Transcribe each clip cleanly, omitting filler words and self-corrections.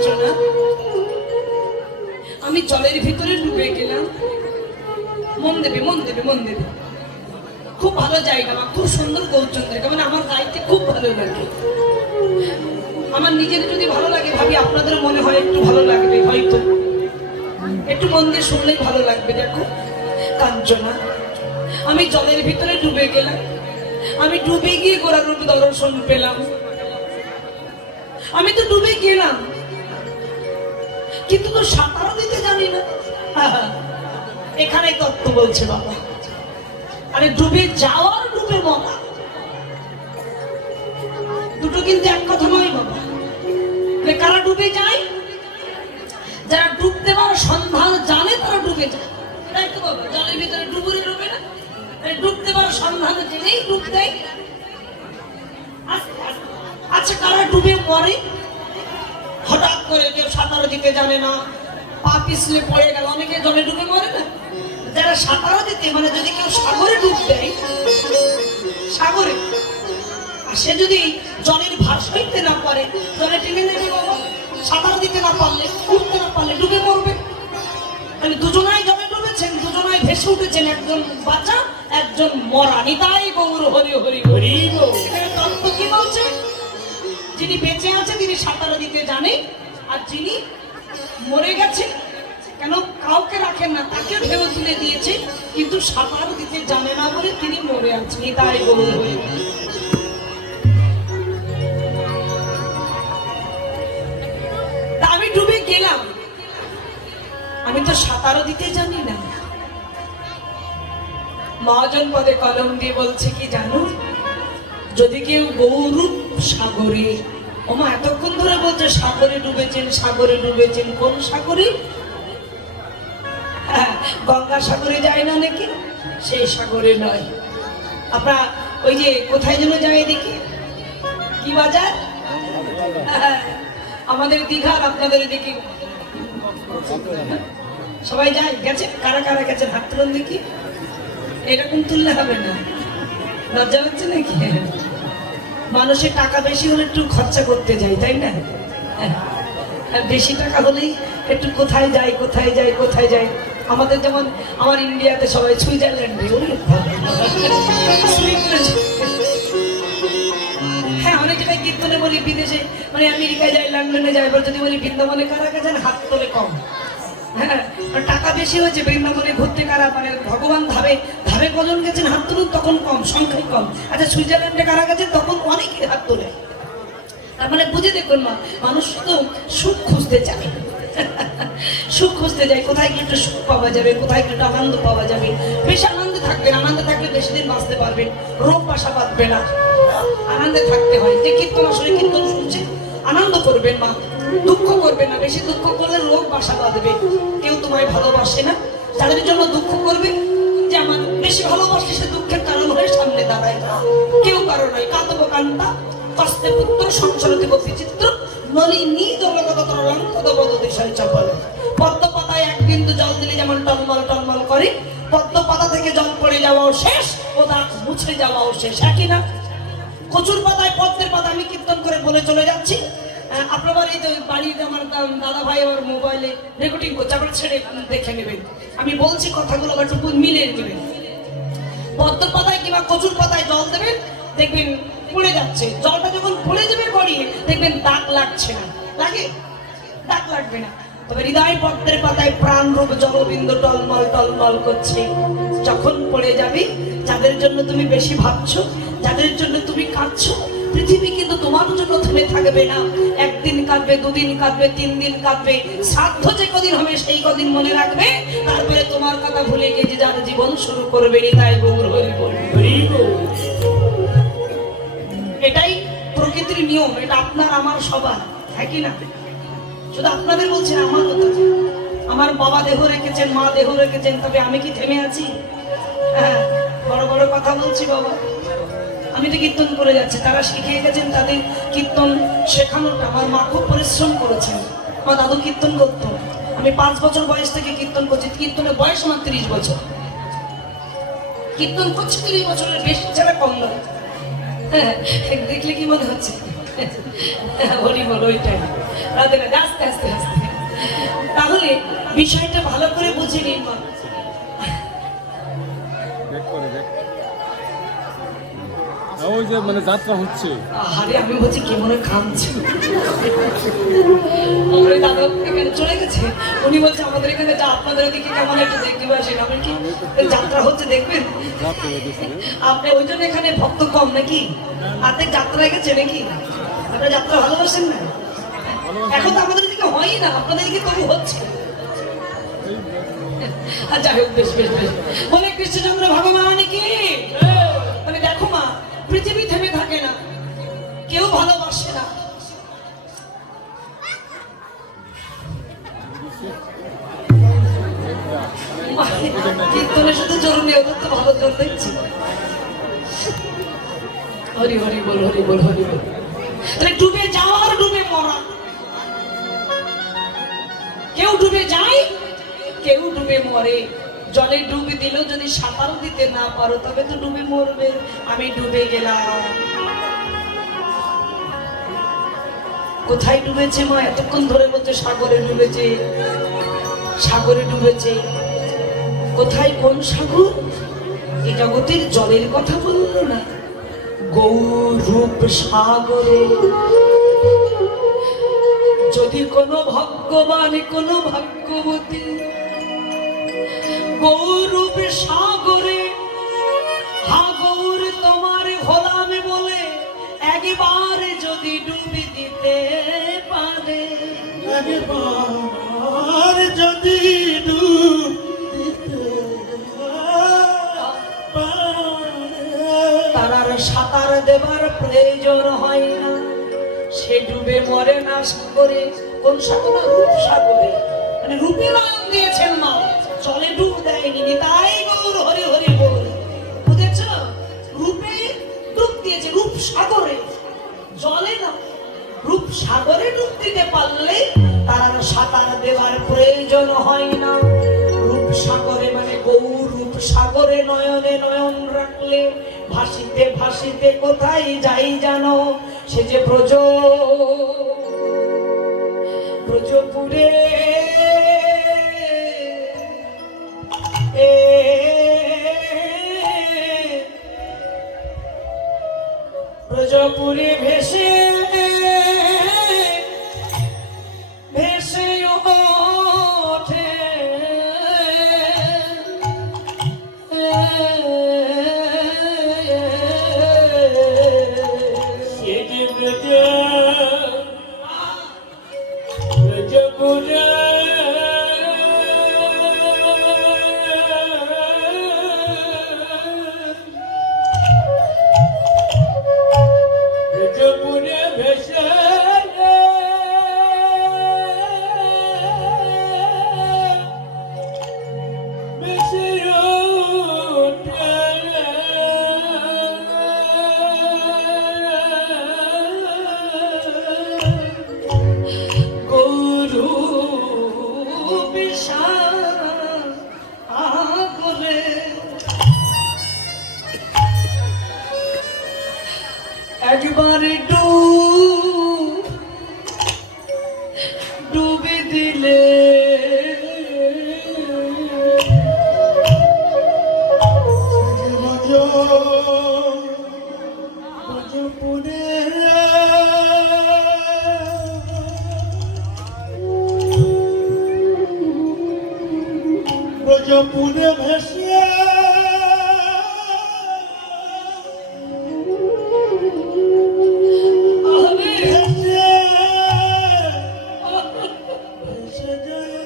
কাঞ্চনা, আমি জলের ভিতরে ডুবে গেলাম। মন দেবে, মন দেবে, মন দেবে। খুব ভালো জায়গা, খুব সুন্দর গৌরচন্দ্রিকা, মানে আমার গাইতে খুব ভালো লাগে। আমার নিজের যদি ভালো লাগে, ভাবি আপনাদের মনে হয় একটু ভালো লাগবে, হয়তো একটু মন দিয়ে শুনলেই ভালো লাগবে। দেখো কাঞ্চনা, আমি জলের ভিতরে ডুবে গেলাম। আমি ডুবে গিয়ে গোড়ার রূপ দর্শন পেলাম। আমি তো ডুবে গেলাম, কিন্তু তো সাঁতারও দিতে জানি না। এখানে তত্ত্ব বলছে বাবা। আরে ডুবে যাওয়ার ডুবে মরা দুটো কিন্তু এক কথা নয় বাবা। কারা ডুবে যায়? যারা ডুব দেওয়ার সন্ধান জানে তারা ডুবে যায়, তাই তো বাবা। জলের ভিতরে ডুবুরে ডুবে না, ডুব দেওয়ার সন্ধান জেনেই ডুব দেয়। আচ্ছা, কারা ডুবে মরে? হঠাৎ করে কেউ সাঁতার দিতে জানে না, পা পিছলে পড়ে গেল, অনেকে জলে ডুবে মরে না। যারা সাঁতার দিতে, মানে যদি কেউ সাগরে ডুব দেয়, সাগরে, আর সে যদি জলের ভার সইতে না পারে, জলে টেনে নেবে বাবা। সাঁতার দিতে না পারলে, উঠতে না পারলে ডুবে মরবে। মানে দুজনাই জলে ডুবেছেন, দুজনাই ভেসে উঠেছেন, একজন বাঁচা, একজন মরা। নিতাই গৌর হরি হরি হরি। এখানে তত্ত্ব কি বলছে? যিনি বেঁচে আছে তিনি সাঁতার দিতে জানে, আর যিনি মরে গেছে, কেন কাউকে রাখেন না, তাকে ঢেউ তুলে দিয়েছে, কিন্তু সাঁতার দিতে জানে না বলে তিনি মরে আছেন। নিতাই গৌর হরি। আমি ডুবে গেলাম, আমি তো সাঁতারও দিতে জানি না। মহাজন পদে কলম দিয়ে বলছে কি জানো, যদি কেউ গৌরূপ সাগরে, ওমা এতক্ষণ ধরে বলছে সাগরে ডুবেছেন, সাগরে ডুবেছেন। কোন সাগরে? গঙ্গা সাগরে যায় না নাকি? সেই সাগরে নয়। আপনার ওই যে কোথায় যেন যায় দেখি, কি বাজার? আমাদের দীঘার, আপনাদের এদিকে সবাই যায়, গেছে? কারা কারা গেছেন হাত তুলুন দেখি। এরকম তুললে হবে না, লজ্জা হচ্ছে নাকি? মানুষের টাকা বেশি হলে একটু খরচা করতে যায়, তাই না? আর বেশি টাকা হলেই একটু কোথায় যায়, কোথায় যায়, কোথায় যায়। আমাদের যেমন আমার ইন্ডিয়াতে সবাই সুইজারল্যান্ডে, হ্যাঁ অনেক জায়গায় কীর্তনে বলি বিদেশে, মানে আমেরিকায় যায়, লন্ডনে যায়, এবার যদি বলি বৃন্দাবনে কারা গেছেন হাত তোলে কম। হ্যাঁ, টাকা বেশি হয়েছে, বৃন্দাবনে ঘুরতে কারা, মানে ভগবান ধাবে ধাবে কজন গেছেন হাত তুলুন, তখন কম, সংখ্যায় কম। আচ্ছা সুইজারল্যান্ডে কারা গেছেন, তখন অনেকে হাত তোলে। তার মানে বুঝে দেখুন মা, মানুষ তো সুখ খুঁজতে চায়, সুখ খুঁজতে যায়, কোথায় একটু সুখ পাওয়া যাবে, কোথায় একটু আনন্দ পাওয়া যাবে। বেশ আনন্দে থাকবেন, আনন্দে থাকলে বেশি দিন বাঁচতে পারবেন, রোগ বাসা বাঁধবে না। আনন্দে থাকতে হয়। যে কীর্তন আসলে কীর্তন শুনছে, আনন্দ করবেন মা, দুঃখ করবেন না। বেশি দুঃখ করলে রোগ বাসা বাঁধবে। কেউ তোমায় ভালোবাসে না, তাদের জন্য দুঃখ করবে। যে আমার বেশি ভালোবাসলে সে দুঃখের কারণ হয়ে সামনে দাঁড়ায়, কেউ কারো নয়। কাতব কান্তা কস্তে পুত্র সংসার দেব বিচিত্র নলিনী জলগত তরঙ্গ বদদেশায় চাপালে। পদ্ম পাতায় এক বিন্দু জল দিলে যেমন টলমল টলমল করে, পদ্ম পাতা থেকে জল পড়ে যাওয়াও শেষ, ও দাগ মুছে যাওয়াও শেষ, একই না? কচুর পাতায় পদ্মের পাতা, আমি কীর্তন করে বলে চলে যাচ্ছি। আপনার বাড়িতে বাড়িতে আমার দাদা ভাই আমার মোবাইলে রেকর্ডিং করছে, আবার ছেড়ে দেখে নেবেন। আমি বলছি কথাগুলো আবার একটু মিলিয়ে নেবেন। পদ্ম পাতায় কিংবা কচুর পাতায় জল দেবেন, দেখবেন পড়ে যাচ্ছে। জলটা যখন পড়ে যাবে গড়িয়ে, দেখবেন দাগ লাগছে না। লাগে? দাগ লাগবে না। তবে হৃদয় পদ্মের পাতায় প্রাণ রূপ জলবিন্দু টলমল টলমল করছে। যখন পড়ে যাবে, যাদের জন্য তুমি বেশি ভাবছো, যাদের জন্য তুমি কাঁদছো, পৃথিবী কিন্তু তোমার জন্য থেমে থাকবে না। একদিন কাঁদবে, দুদিন কাঁদবে, 3 দিন কাঁদবে। শ্রাদ্ধ যে কদিন হবে সেই কদিন মনে রাখবে। তারপরে তোমার কথা ভুলে গিয়ে যে যার জীবন শুরু করবে। তাই গৌর হরি বল। এটাই প্রকৃতির নিয়ম, এটা আপনার আমার সবার, হ্যাঁ কি না? শুধু আপনাদের বলছেন, আমার কথা। আমার বাবা দেহ রেখেছেন, মা দেহ রেখেছেন, তবে আমি কি থেমে আছি? হ্যাঁ, বড় বড় কথা বলছি বাবা। আমি তো কীর্তন করে যাচ্ছি, তারা শিখিয়ে গেছেন, তাদের কীর্তন শেখানোটা। আমার মা খুব পরিশ্রম করেছেন, আমার দাদু কীর্তন করতো। আমি 5 বছর বয়স থেকে কীর্তন করছি, কীর্তনের বয়স আমার 30 বছর। কীর্তন করছি 30 বছরের বেশি ছাড়া কম নয়। দেখলে কি মনে হচ্ছে? হরি বল, ওইটাই। রাধে রাধে, আস্তে আস্তে আস্তে। তাহলে বিষয়টা ভালো করে বুঝে নিন মা। ওই যে মানে যাত্রা হচ্ছে, আরে আমি বলছি কি মনে খামছি। আমার দাদা এখানে চলে গেছে, উনি বলছে আমাদের এখানে যা আপনাদের ওদিকে কেমন একটু দেখতে আসেন। আমি কি যাত্রা হচ্ছে দেখবেন? যাত্রা হচ্ছে। আপনি ওই জন্য এখানে ভক্ত কম নাকি? আর্ধেক যাত্রায় গেছে নাকি? আপনারা যাত্রা ভালোবাসেন না? এখন তো আমাদের দিকে হয়ই না, আপনাদের দিকে তবু হচ্ছে। যাই হোক, বেশ বেশ বেশ। বলে কৃষ্ণচন্দ্র ভগবান কি, মানে দেখো মা, পৃথিবী থেমে থাকে না, কেউ ভালোবাসে না। কীর্তনে শুধু জোর নেই, ওদের তো ভালো জোর দেখছি। হরি হরি বল, হরি বল, হরি বল। তাহলে ডুবে যাওয়ার, ডুবে মরা। কেউ ডুবে যায়, কেউ ডুবে মরে। জলে ডুবে দিলেও যদি সাঁতার দিতে না পারো তবে তো ডুবে মরবে। আমি ডুবে গেলাম। কোথায় ডুবেছে মা? এতক্ষণ ধরে বলছে সাগরে ডুবেছে, সাগরে ডুবেছে। কোথায়, কোন সাগর? এই জগতের জলের কথা বললো না, গৌরূপ সাগরে। যদি কোনো ভাগ্যবান, কোনো ভাগ্যবতী গৌরূপ সাগরে হাগর তোমার হলাম বলে একবার যদি ডুবি দিতে পারে, একবার যদি ডুব দিতে পারে, তার সাঁতার দেবার প্রয়োজন হয় না, সে ডুবে মরে না সাগরে। কোন সাগর? রূপ সাগরে। মানে রূপে রং দিয়েছেন মা, জলে ডুব দেয়নি। তাই গৌর হরি হরি বল, বুঝেছ? রূপে ডুব দিয়েছে, রূপ সাগরে, জলে না। রূপ সাগরে ডুব দিতে পারলে তার সাঁতার দেওয়ার প্রয়োজন হয় না। রূপ সাগরে মানে গৌর রূপ সাগরে নয়নে নয়ন রাখলে ভাসিতে ভাসিতে কোথায় যাই জানো? সে যে ব্রজপুরে ব্রজপুরে ভেসে ভেসে ওঠে ব্রজপুরে ব্রজপুরে ভেসে ভেসে ওঠে গৌরূপ সাগরে। একবার ডুবে দিলে ব্রজপুরে ব্রজপুরে ভেসে ভেসে ভেসে যায়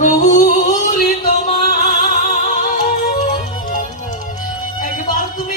গৌরী তোমার একবার তুমি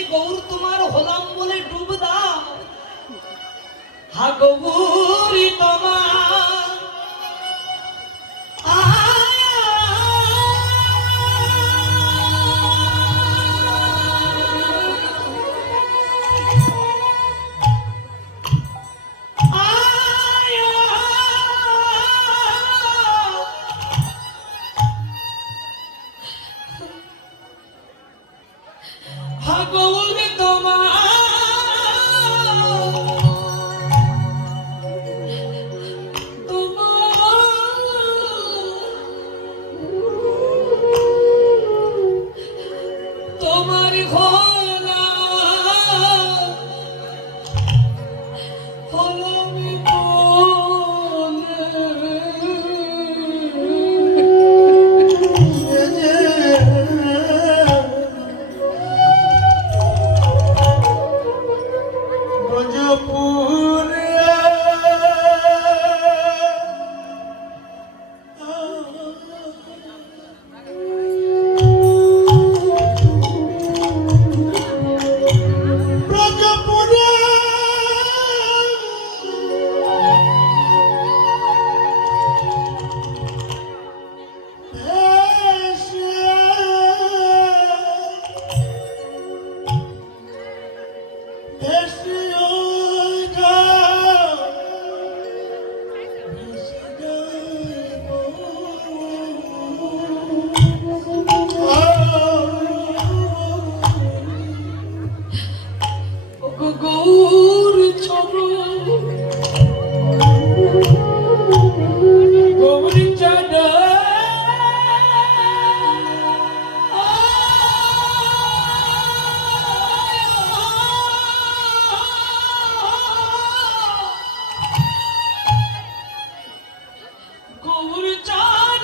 গৌর চার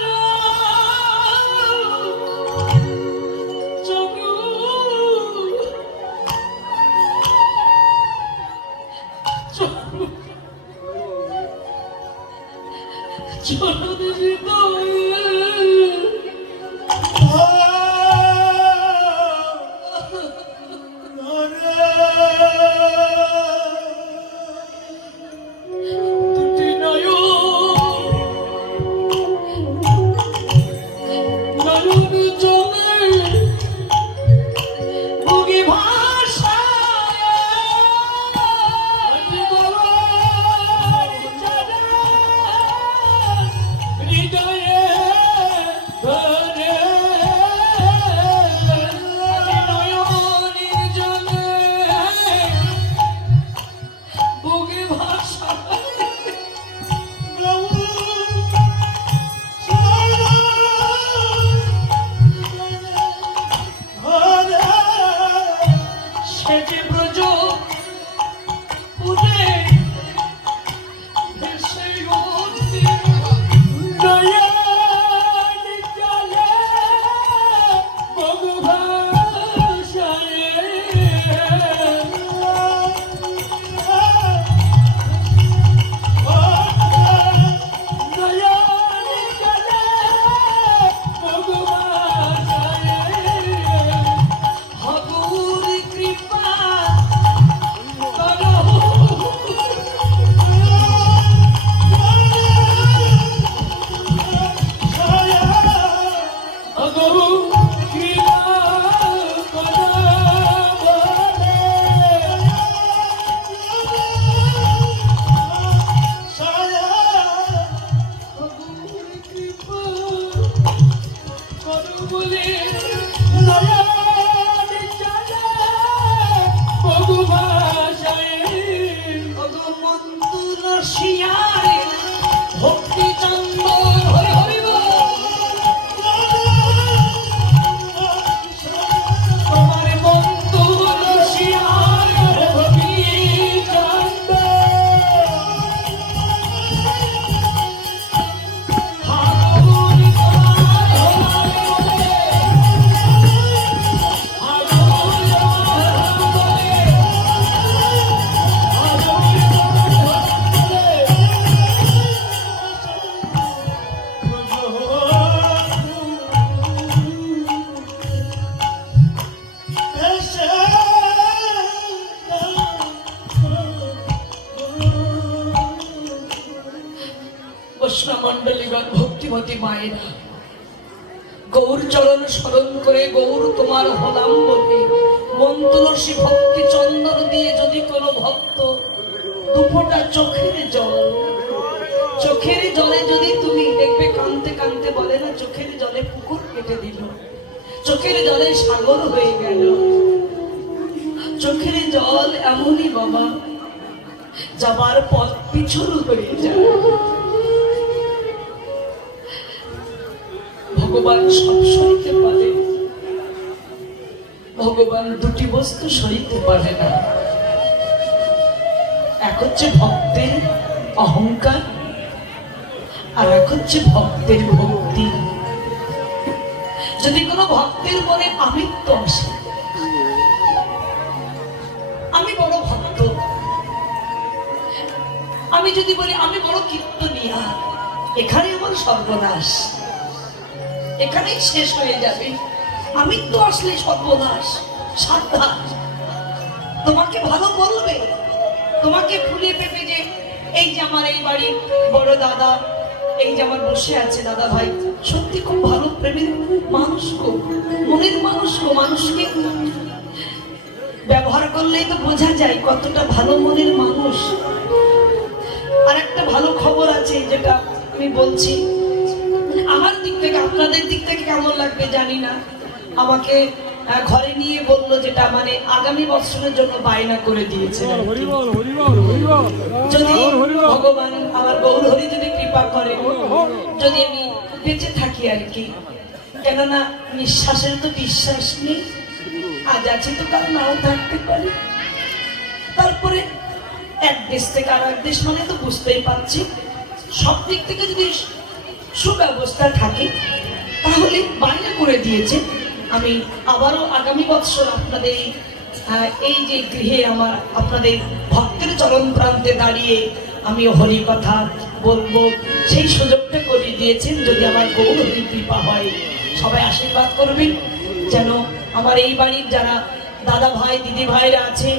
চরু চরু চরণ হৃদয় দুটি নয়ন জলে ভোগে ভাষায় হৃদয়ে ধরে নয়ন জলে ভোগে ভাষায় সেজে ব্রজ পুরে ভেসে ওঠে নয়ন জলে মধুভাষায় নয়ন জলে মধুভাষায় হগুর কৃপা করো হগুর কৃপা করো হগুর কৃপা করো বলে নয়ন জলে মধুভাষায় ভগবন্ত রসিয়ায় ভক্তি চন্দন হরি হরি বল। তোমার বন্ধু রসিয়ায় ভক্তি চন্দন হাগুর তোমার হরি বলে হাগুর তোমার বলে বৈষ্ণব মণ্ডলীগণ ভক্তিমতী মায়েরা গৌর চরণ স্মরণ করে গৌর তোমার হলাম বলে মন তুলসী ভক্তি চন্দন দিয়ে যদি কোনো ভক্ত দুফোঁটা চোখের জলে যদি তুমি দেখবে কাঁদতে কাঁদতে বলে না চোখের জলে পুকুর কেটে দিল, চোখের জলে সাগর হয়ে গেল। চোখের জল এমনই বাবা, যাবার পথ পিছল হয়ে যায়। ভগবান সব সইতে পারে, ভগবান দুটি বস্তু সইতে পারে না। এক হচ্ছে ভক্তের অহংকার, আর এক হচ্ছে ভক্তের ভক্তি। যদি কোনো ভক্তের মনে আমিত্ব আসে, আমি বড় ভক্ত, আমি যদি বলি আমি বড় কীর্তনিয়া, এখানে আমার সর্বনাশ, এখানেই শেষ হয়ে যাবে। আমিত্ব আসলে সর্বনাশ। সাবধান, তোমাকে ভালো বলবে, তোমাকে ফুলে পেপে যে এই যে আমার এই বাড়ির বড় দাদা, এই যে আমার বসে আছে দাদা ভাই, সত্যি খুব ভালো প্রেমের মানুষ গো, মনের মানুষ গো। মানুষকে ব্যবহার করলেই তো বোঝা যায় কতটা ভালো মনের মানুষ। আর একটা ভালো খবর আছে যেটা আমি বলছি, আমার দিক থেকে, আপনাদের দিক থেকে কেমন লাগবে জানি না, আমাকে ঘরে নিয়ে বললো, যেটা মানে আগামী বছরের জন্য বায়না করে দিয়েছে। যদি ভগবান আমার গৌর হরি যদি কৃপা করে যদি আমি বেঁচে থাকি আর কি, কেননা নিঃশ্বাসের তো বিশ্বাস নেই, আজ আছে তো কাল নাও থাকতে পারে। তারপরে এক দেশ থেকে আর এক দেশ মানে তো বুঝতেই পারছি, সব দিক থেকে যদি সুব্যবস্থা থাকে তাহলে বাইরে করে দিয়েছে। আমি আবারও আগামী বছর আপনাদের এই যে গৃহে আমার আপনাদের ভক্তের চরণ প্রান্তে দাঁড়িয়ে আমি হরি কথা বলবো, সেই সুযোগটা করে দিয়েছেন। যদি আমার গৌর হরি কৃপা হয়, সবাই আশীর্বাদ করবেন যেন আমার এই বাড়ির যারা দাদা ভাই দিদি ভাইরা আছে,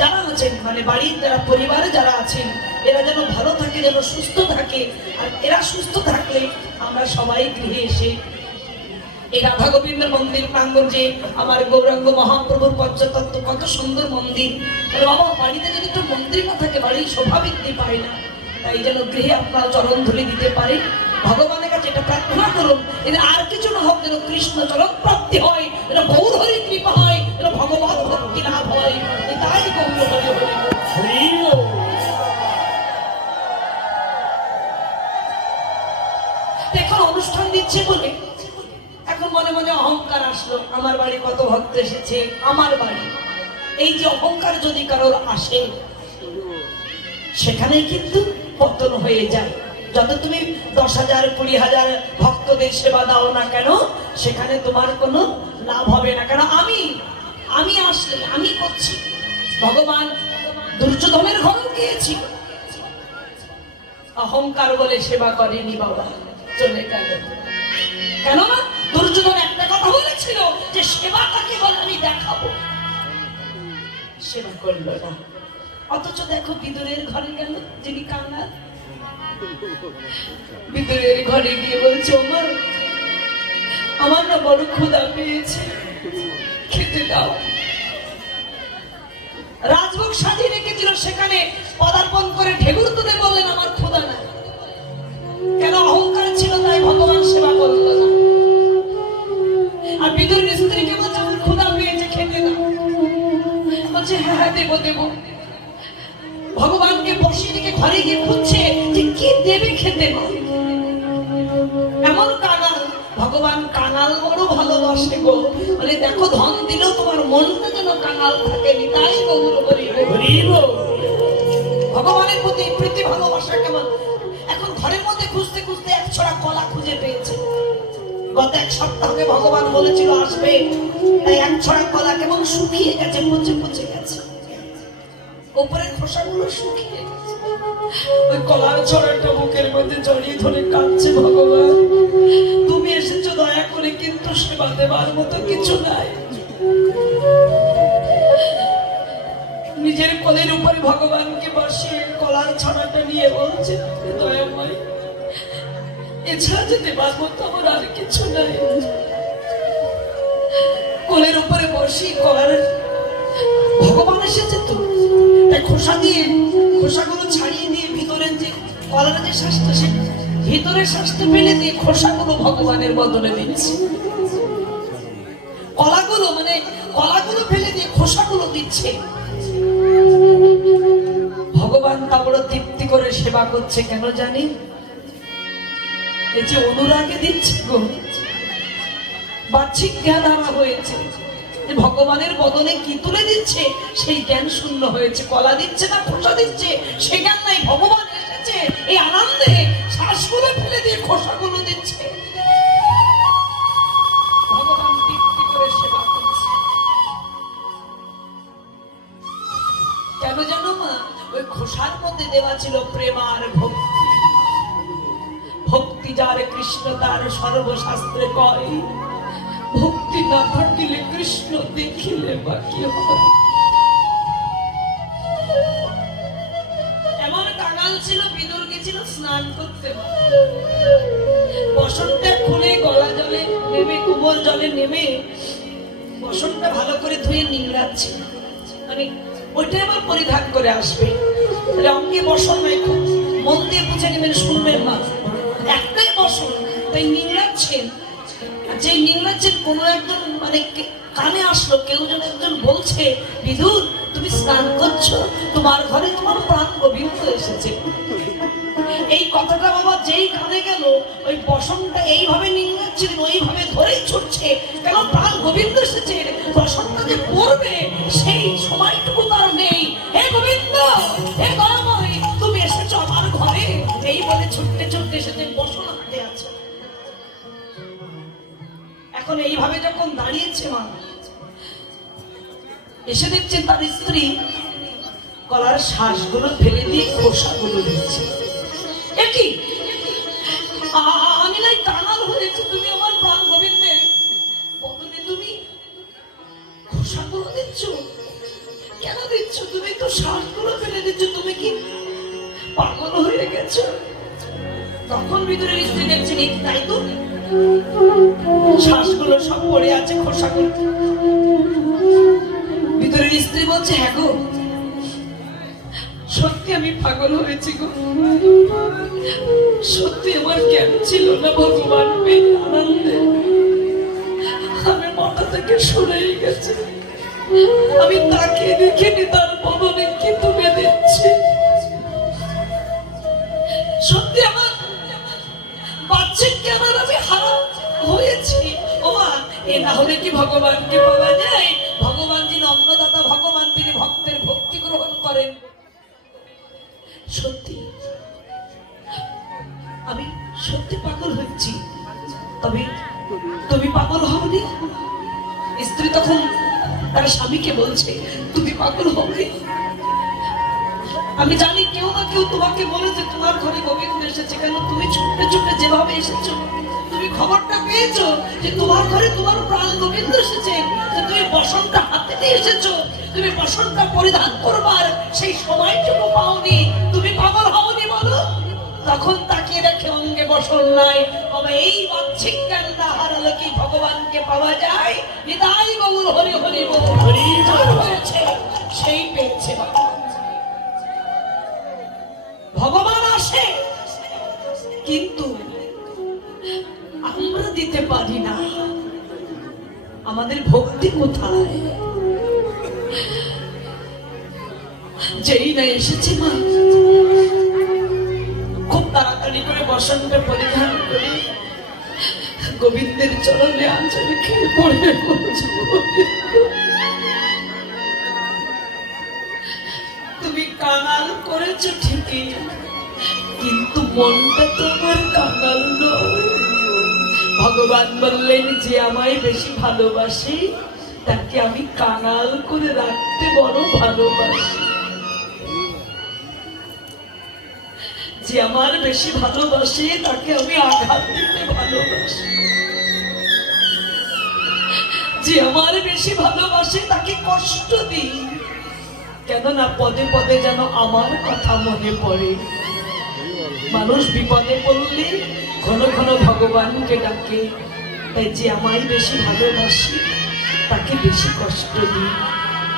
যারা আছেন মানে বাড়ির যারা পরিবারে যারা আছেন, এরা যেন ভালো থাকে, যেন সুস্থ থাকে। আর এরা সুস্থ থাকলে আমরা সবাই গৃহে এসে এই রাধা গোবিন্দের মন্দির প্রাঙ্গণ, যে আমার গৌরাঙ্গ মহাপ্রভুর পঞ্চতত্ত্ব, কত সুন্দর মন্দির। বাবা, বাড়িতে যদি একটু মন্দির না থাকে বাড়ির শোভা বৃদ্ধি পায় না। তাই যেন গৃহে আপনারা চরণ ধুলি দিতে পারে, ভগবানের কাছে এটা প্রার্থনা করুন, এদের আর কিছু না হোক, যেন কৃষ্ণ চরণ প্রাপ্তি হয়, যেন গৌর হরি কৃপা হয়, যেন ভগবান ভক্তি লাভ হয়। তাই গৌর হরি হরি হরি বল। এখন অনুষ্ঠান দিচ্ছে বলে এখন মনে মনে অহংকার আসলো, আমার বাড়ি কত ভক্ত এসেছে, আমার বাড়ি। এই যে অহংকার যদি কারোর আসে, সেখানে কিন্তু পতন হয়ে যায়। যত তুমি 10,000 20,000 ভক্তদের সেবা দাও না কেন, সেখানে তোমার কোনো লাভ হবে না। কেন আমি আসলে আমি করছি। ভগবান দুর্যোধনের ঘরেও গিয়েছি, অহংকার বলে সেবা করেনি বাবা, চলে গেল। কেননা দুর্যোধন একটা কথা বলেছিল যে সেবা কাকে বলে আমি দেখাবো, সেবা করলো না। অথচ দেখো বিদুরের ঘরে গেল, যিনি কাঙাল, বিদুরের ঘরে গিয়ে বলছে, ওমা আমার না বড় ক্ষুধা পেয়েছে, খেতে দাও। রাজভোগ সাজিয়ে রেখেছিল, সেখানে পদার্পণ করে ঢেকুর তুলে বললেন আমার ক্ষুধা নাই। কেন? অহংকার ছিল, তাই ভগবান সেবা করলো না। আর বিদুরের স্ত্রীকে বলছে আমার ক্ষুধা পেয়েছে, খেতে দাও। বলছে হ্যাঁ হ্যাঁ দেবো দেবো। ভগবানকে বসিয়ে রেখে ঘরে গিয়ে খুঁজছে যে কি দেবে খেতে। এমন কাঙাল, ভগবান কাঙাল বড় ভালোবাসে গো। বলে দেখো ধন দিলেও তোমার মনটা যেন কাঙাল থাকেনি, তাই গৌর হরি হরি বল। ভগবানের প্রতি প্রীতি ভালোবাসা কেমন। এখন ঘরের মধ্যে খুঁজতে খুঁজতে এক ছড়া কলা খুঁজে পেয়েছে। গত এক সপ্তাহে ভগবান বলেছিল আসবে, তাই এক ছড়া কলা কেমন শুকিয়ে গেছে, পচে পচে গেছে, উপরের খোসাগুলো শুকিয়ে গেছে। ওই কলার ছড়াটা বুকের মধ্যে জড়িয়ে ধরে কাঁদছে, ভগবান তুমি এসেছো দয়া করে, কিন্তু সেবা দেবার মতো কিছু নাই। নিজের কোলের উপরে ভগবানকে বসিয়ে কলার ছড়াটা নিয়ে বলছে, দয়াময় এছাড়া যেতে পারবো তো আমার আর কিছু নাই। কোলের উপরে বসি কলার, ভগবান এসেছে তো, তাই খোসা দিয়ে খোসাগুলো ছাড়িয়ে দিয়ে ভিতরের যে কলার যে শ্বাসটা, সে ভিতরের শ্বাসটা ফেলে দিয়ে খোসাগুলো ভগবানের বদলে দিচ্ছে। কলাগুলো ফেলে দিয়ে খোসাগুলো দিচ্ছে। ভগবান তা বড় তৃপ্তি করে সেবা করছে। কেন জানি? এই যে অনুরাগে দিচ্ছে গো, বাহ্যিক জ্ঞান আনা হয়েছে, ভগবানের বদলে কি তুলে দিচ্ছে সেই জ্ঞান শূন্য হয়েছে। কলা দিচ্ছে না খোসা দিচ্ছে সে জ্ঞান নাই। ভগবান এসেছে এই আনন্দে শ্বাসগুলো ফেলে দিয়ে খোসাগুলো দিচ্ছে। ভগবান তৃপ্তি করে সেবা করছে। কেন জানো মা? ওই খোসার মধ্যে দেওয়া ছিল প্রেম আর ভক্তি। ভক্তি যার কৃষ্ণ তার সর্বশাস্ত্রে কয়, ভক্তি না থাকিলে কৃষ্ণ দেখিলে বাকি হয়। এমন কাঙাল ছিল, বিদুর গেছিল স্নান করতে, বসনটা খুলে গলা জলে নেমে, কুমল জলে নেমে বসনটা ভালো করে ধুয়ে নিংড়াচ্ছে, মানে ওইটা আবার পরিধান করে আসবে। অঙ্গে বসন নাই, খুব মন দিয়ে বুঝে নেবেন, শুনবেন মা, একটাই বসন, তাই নিংড়াচ্ছেন। যে নিংড়াচ্ছেন কোন একজন মানে কানে আসলো, কেউ যেন একজন বলছে, বিদুর তুমি স্নান করছো, তোমার ঘরে তোমার প্রাণ গোবিন্দ এসেছে। এই কথাটা বাবা যেই কানে গেল, ওই বসনটা এইভাবে নিংড়াচ্ছিলেন, ওইভাবে ধরেই ছুটছে, কেন প্রাণ গোবিন্দ এসেছে, বসনটা যে পড়বে সেই সময়টুকু তার নেই। হে গোবিন্দ, হে দয়াময়, তুমি এসেছো আমার ঘরে, এই বলে ছুটতে ছুটতে এসেছে, বসন হাতে আছে। এখন এইভাবে যখন দাঁড়িয়েছে মা, এসে দেখছেন তার স্ত্রী গলার শ্বাসগুলো ফেলে দিয়ে খোসাগুলো দিচ্ছে। একই আমি নাই কাঙাল হয়েছি, তুমি আমার প্রাণ গোবিন্দের বদলে তুমি খোসাগুলো দিচ্ছ, কেন দিচ্ছ? তুমি তো শ্বাসগুলো ফেলে দিচ্ছ, তুমি কি পাগল হয়ে গেছো? তখন ভিতরের স্ত্রী দেখছেন তাই তো, শ্বাসগুলো সব পড়ে আছে, খোসাগুলো। ভিতরের স্ত্রী বলছে, হ্যাঁ গো, সত্যি আমি পাগল হয়েছি গো, সত্যি আমার জ্ঞান ছিল না ভগবান, আনন্দে আমি মাথা থেকে সরেই গেছে, আমি তাকে দেখিনি, তার বদনে কি তুলে দিচ্ছে। সত্যি আমার বাচ্চার কেন আমি হারা হয়েছি। ও মা, এ না হলে কি ভগবানকে পাওয়া যায়? ভগবান যিনি অন্নদাতা, ভগবান তিনি ভক্তের ভক্তি গ্রহণ করেন। সত্যি আমি সত্যি পাগল হয়েছি, তবে তুমি পাগল হওনি। স্ত্রী তখন তার স্বামীকে বলছে, তুমি পাগল হবে, আমি জানি কেউ না কেউ তোমাকে বলেছে তোমার ঘরে গোবিন্দ এসেছে, কেন তুমি ছুটতে ছুটতে যেভাবে এসেছো, তুমি খবরটা পেয়েছো যে তোমার ঘরে তোমার প্রাণ গোবিন্দ এসেছে, তুমি বসনটা হাতে নিয়ে এসেছো, তুমি বসনটা পরিধান করবার সেই সময়টুকু পাওনি, তুমি পাগল হওনি বলো? তখন তাকিয়ে দেখে অঙ্গে বসন নাই। তবে এই বাহ্যিক জ্ঞান না হারালে কি ভগবানকে পাওয়া যায়? নিতাই গৌর হরি হরি বল, যার হয়েছে সেই পেয়েছে। ভগবান আসে, কিন্তু আমরা দিতে পারি না। আমাদের ভক্তি কোথায়? যেই না এসেছে মা, খুব তাড়াতাড়ি করে বসনটা পরিধান করে গোবিন্দের চরণে আঁচল খেয়ে পড়ে তুমি কাঙাল করেছো ঠিকই, কিন্তু মনটা তোমার কাঙাল নয়। ভগবান বললেন, যে আমায় বেশি ভালোবাসে তাকে আমি কাঙাল করে রাখতে বড় ভালোবাসি। যে আমার বেশি ভালোবাসে তাকে আমি আঘাত দিতে ভালোবাসি। যে আমার বেশি ভালোবাসে তাকে কষ্ট দিই, কেননা পদে পদে যেন আমার কথা মনে পড়ে। মানুষ বিপদে পড়লে ঘন ঘন ভগবানকে ডাকে, তাই যে আমায় বেশি ভালোবাসি তাকে বেশি কষ্ট দিই,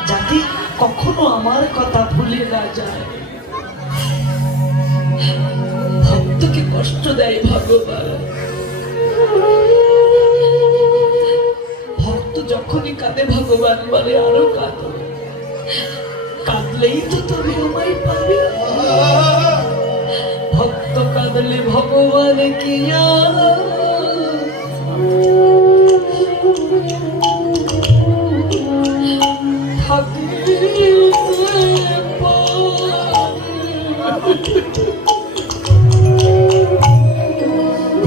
যাতে কখনো আমার কথা ভুলে না যায়। ভক্তকে কষ্ট দেয় ভগবান। ভক্ত যখনই কাঁদে ভগবান বলে, আরো কাঁদো, কাঁদলেই তো তুমি আমায় পাবে। ভক্ত কাঁদলে ভগবান কি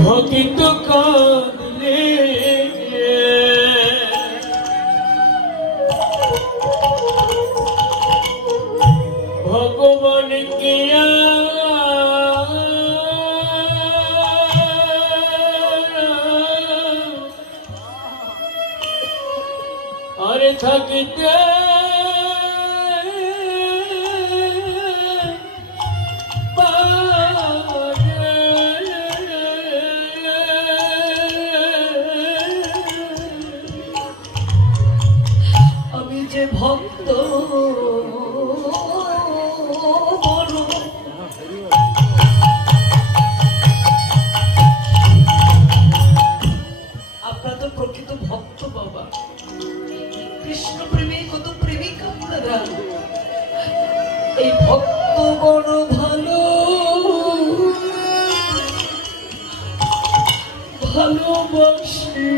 ভক্ত কাঁদলে ভগবান কে আরে থাকিতে আমি যে ভক্ত আপনারা তো প্রকৃত ভক্ত বাবা, কৃষ্ণ প্রেমী কত প্রেমিক আপনারা। এই ভক্ত বড় ভালো ভালোবাসি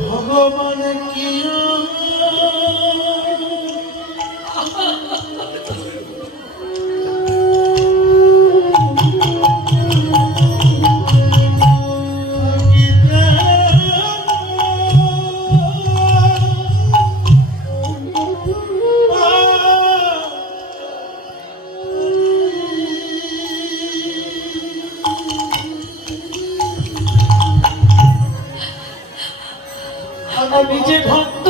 ভগবান কি আমি যে ভক্ত